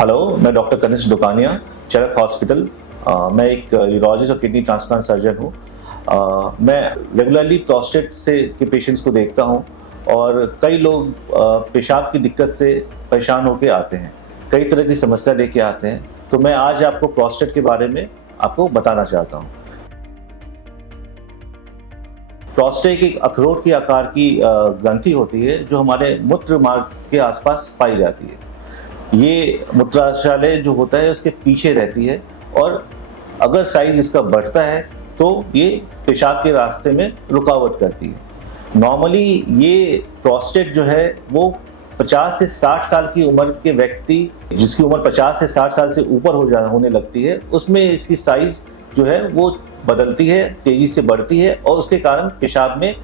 Hello, मैं doctor Kanishka दुकानिया, चरक hospital. मैं एक यूरोलॉजिस्ट और किडनी ट्रांसप्लांट सर्जन हूँ। मैं रेगुलरली प्रोस्टेट के पेशेंट्स को देखता हूँ और कई लोग पेशाब की दिक्कत से परेशान होकर आते हैं, कई तरह की समस्या लेके आते हैं। तो मैं आज आपको प्रोस्टेट के बारे में आपको बताना चाहता हूँ। प्रोस्टेट एक अखरोट के आकार की ग्रंथि होती है जो हमारे मूत्र मार्ग के आसपास पाई जाती है। ये मूत्राशय जो होता है उसके पीछे रहती है और अगर साइज इसका बढ़ता है तो ये पेशाब के रास्ते में रुकावट करती है। नॉर्मली ये प्रोस्टेट जो है वो 50 से 60 साल की उम्र के व्यक्ति जिसकी उम्र 50 से 60 साल से ऊपर होने लगती है, उसमें इसकी साइज जो है वो बदलती है, तेजी से बढ़ती है और उसके कारण पेशाब में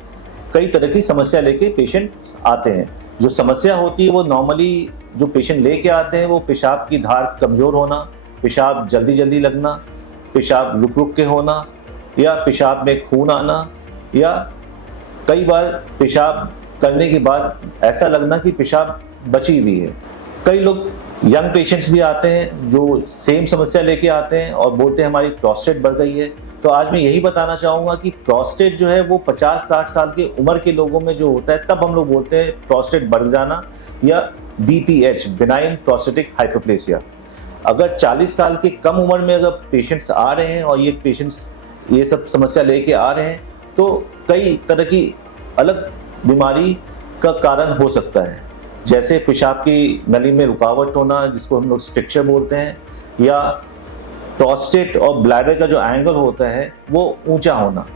कई तरह की समस्या लेके पेशेंट आते हैं। जो समस्या होती है वो नॉर्मली जो पेशेंट लेके आते हैं वो पेशाब की धार कमज़ोर होना, पेशाब जल्दी जल्दी लगना, पेशाब रुक रुक के होना या पेशाब में खून आना या कई बार पेशाब करने के बाद ऐसा लगना कि पेशाब बची हुई है। कई लोग यंग पेशेंट्स भी आते हैं जो सेम समस्या लेके आते हैं और बोलते हैं हमारी प्रोस्टेट बढ़ गई है। तो आज मैं यही बताना चाहूँगा कि प्रोस्टेट जो है वो 50-60 साल की उम्र के लोगों में जो होता है तब हम लोग बोलते हैं प्रोस्टेट बढ़ जाना या BPH, बिनाइन प्रोस्टेटिक हाइपरप्लेसिया। अगर 40 साल के कम उम्र में अगर पेशेंट्स आ रहे हैं और ये पेशेंट्स ये सब समस्या लेके आ रहे हैं तो कई तरह की अलग बीमारी का कारण हो सकता है, जैसे पेशाब की नली में रुकावट होना जिसको हम लोग स्ट्रिक्चर बोलते हैं, या प्रोस्टेट और ब्लैडर का जो एंगल होता है वो ऊंचा होना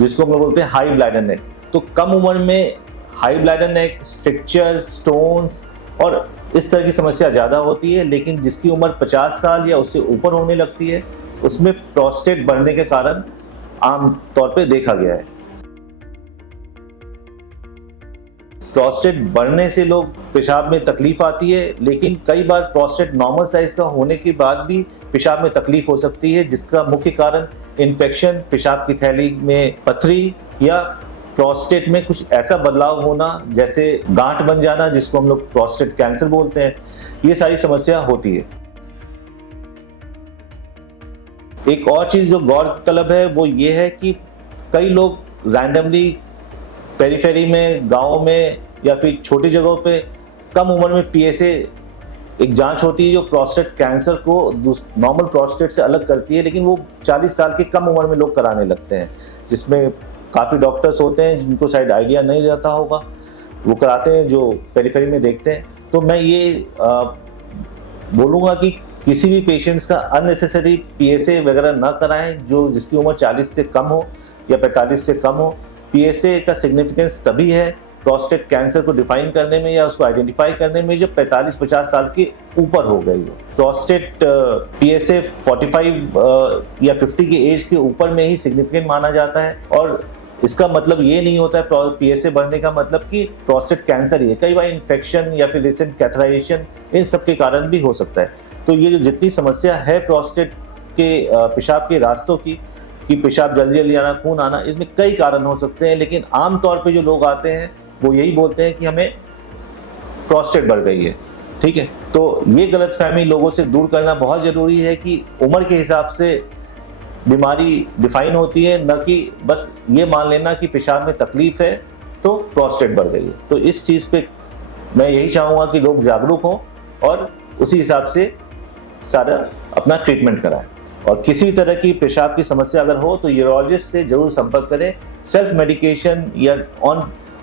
जिसको हम लोग बोलते हैं हाई ब्लैडर नेक। तो कम उम्र में high bladder neck, stricture, stones और इस तरह की समस्या ज़्यादा होती है, लेकिन जिसकी उम्र 50 साल या उससे ऊपर होने लगती है उसमें प्रोस्टेट बढ़ने के कारण आम तौर पे देखा गया है। प्रोस्टेट बढ़ने से लोग पेशाब में तकलीफ आती है, लेकिन कई बार प्रोस्टेट नॉर्मल साइज का होने के बाद भी पेशाब में तकलीफ हो सकती है, जिसका मुख्य कारण इन्फेक्शन, पेशाब की थैली में पथरी या प्रोस्टेट में कुछ ऐसा बदलाव होना जैसे गांठ बन जाना जिसको हम लोग प्रोस्टेट कैंसर बोलते हैं, ये सारी समस्या होती है। एक और चीज़ जो गौरतलब है वो ये है कि कई लोग रैंडमली पेरीफेरी में, गाँव में या फिर छोटी जगहों पे कम उम्र में PSA एक जांच होती है जो प्रोस्टेट कैंसर को नॉर्मल प्रोस्टेट से अलग करती है, लेकिन वो 40 साल की कम उम्र में लोग कराने लगते हैं, जिसमें काफ़ी डॉक्टर्स होते हैं जिनको शायद आइडिया नहीं रहता होगा, वो कराते हैं जो पेरीफेरी में देखते हैं। तो मैं ये बोलूँगा कि किसी भी पेशेंट्स का अननेसेसरी PSA वगैरह ना कराएं जो जिसकी उम्र 40 से कम हो या 45 से कम हो। PSA का सिग्निफिकेंस तभी है प्रोस्टेट कैंसर को डिफाइन करने में या उसको आइडेंटिफाई करने में जब 45-50 साल के ऊपर हो गई हो। प्रोस्टेट PSA 45 या 50 के एज के ऊपर में ही सिग्निफिकेंट माना जाता है और इसका मतलब ये नहीं होता है PSA बढ़ने का मतलब कि प्रोस्टेट कैंसर ही है। कई बार इन्फेक्शन या फिर रिसेंट कैथराइजेशन इन सब के कारण भी हो सकता है। तो ये जो जितनी समस्या है प्रोस्टेट के पेशाब के रास्तों की कि पेशाब जल्दी जल्दी आना, खून आना, इसमें कई कारण हो सकते हैं, लेकिन आमतौर पे जो लोग आते हैं वो यही बोलते हैं कि हमें प्रोस्टेट बढ़ गई है। ठीक है, तो ये गलतफहमी लोगों से दूर करना बहुत ज़रूरी है कि उम्र के हिसाब से बीमारी डिफाइन होती है, न कि बस ये मान लेना कि पेशाब में तकलीफ है तो प्रोस्टेट बढ़ गई है। तो इस चीज़ पे मैं यही चाहूँगा कि लोग जागरूक हों और उसी हिसाब से सारा अपना ट्रीटमेंट कराएं। और किसी तरह की पेशाब की समस्या अगर हो तो यूरोलॉजिस्ट से जरूर संपर्क करें। सेल्फ मेडिकेशन या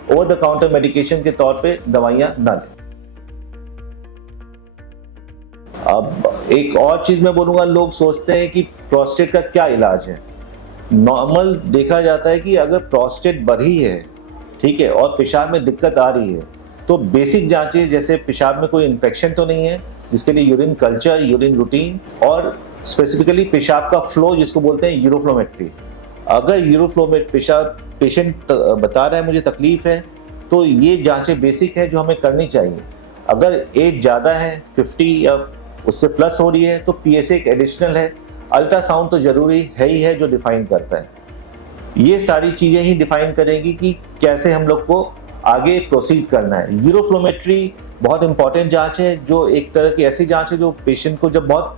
ओवर द काउंटर मेडिकेशन के तौर पे दवाइयाँ ना लें। अब एक और चीज़ मैं बोलूँगा, लोग सोचते हैं कि प्रोस्टेट का क्या इलाज है। नॉर्मल देखा जाता है कि अगर प्रोस्टेट बढ़ी है, ठीक है, और पेशाब में दिक्कत आ रही है तो बेसिक जांचें जैसे पेशाब में कोई इन्फेक्शन तो नहीं है, जिसके लिए यूरिन कल्चर, यूरिन रूटीन और स्पेसिफिकली पेशाब का फ्लो जिसको बोलते हैं यूरोफ्लोमेट्री। अगर यूरोफ्लोमेट पेशेंट बता रहा है मुझे तकलीफ है तो ये जांचें बेसिक है जो हमें करनी चाहिए। अगर एज ज़्यादा है, 50 या उससे प्लस हो रही है तो PSA एक एडिशनल है। अल्ट्रासाउंड तो ज़रूरी है ही है जो डिफाइन करता है। ये सारी चीज़ें ही डिफाइन करेंगी कि कैसे हम लोग को आगे प्रोसीड करना है। यूरोफ्लोमेट्री बहुत इंपॉर्टेंट जांच है, जो एक तरह की ऐसी जांच है जो पेशेंट को जब बहुत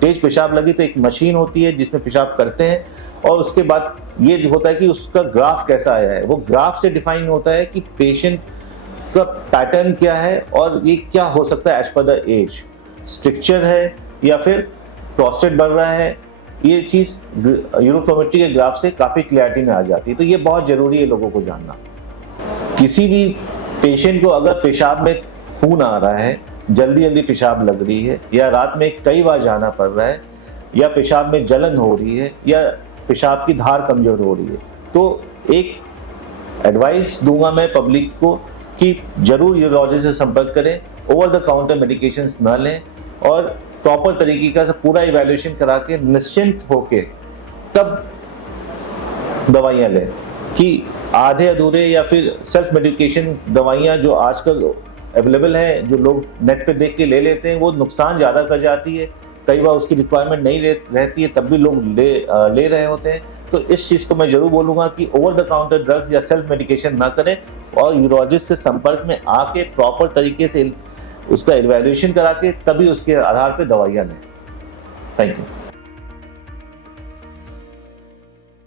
तेज पेशाब लगी तो एक मशीन होती है जिसमें पेशाब करते हैं, और उसके बाद ये होता है कि उसका ग्राफ कैसा आया है। वो ग्राफ से डिफाइन होता है कि पेशेंट का पैटर्न क्या है और ये क्या हो सकता है as per the age, structure है या फिर प्रोस्टेट बढ़ रहा है। ये चीज़ यूरोफ्लोमेट्री के ग्राफ से काफ़ी क्लैरिटी में आ जाती है। तो ये बहुत ज़रूरी है लोगों को जानना। किसी भी पेशेंट को अगर पेशाब में खून आ रहा है, जल्दी जल्दी पेशाब लग रही है, या रात में कई बार जाना पड़ रहा है, या पेशाब में जलन हो रही है, या पेशाब की धार कमज़ोर हो रही है, तो एक एडवाइस दूंगा मैं पब्लिक को कि जरूर यूरोलॉजिस्ट से संपर्क करें, ओवर द काउंटर मेडिकेशंस ना लें, और प्रॉपर तरीके का पूरा इवैल्यूएशन करा के निश्चिंत होके तब दवाइयाँ लें। कि आधे अधूरे या फिर सेल्फ मेडिकेशन दवाइयाँ जो आजकल अवेलेबल हैं, जो लोग नेट पे देख के ले लेते हैं, वो नुकसान ज़्यादा कर जाती है। कई बार उसकी रिक्वायरमेंट नहीं रहती है, तब भी लोग ले रहे होते हैं। तो इस चीज़ को मैं जरूर बोलूँगा कि ओवर द काउंटर ड्रग्स या सेल्फ मेडिकेशन ना करें, और यूरोलॉजिस्ट से संपर्क में आके प्रॉपर तरीके से उसका इवैल्यूएशन करा के तभी उसके आधार पर दवाइयाँ लें। Thank you.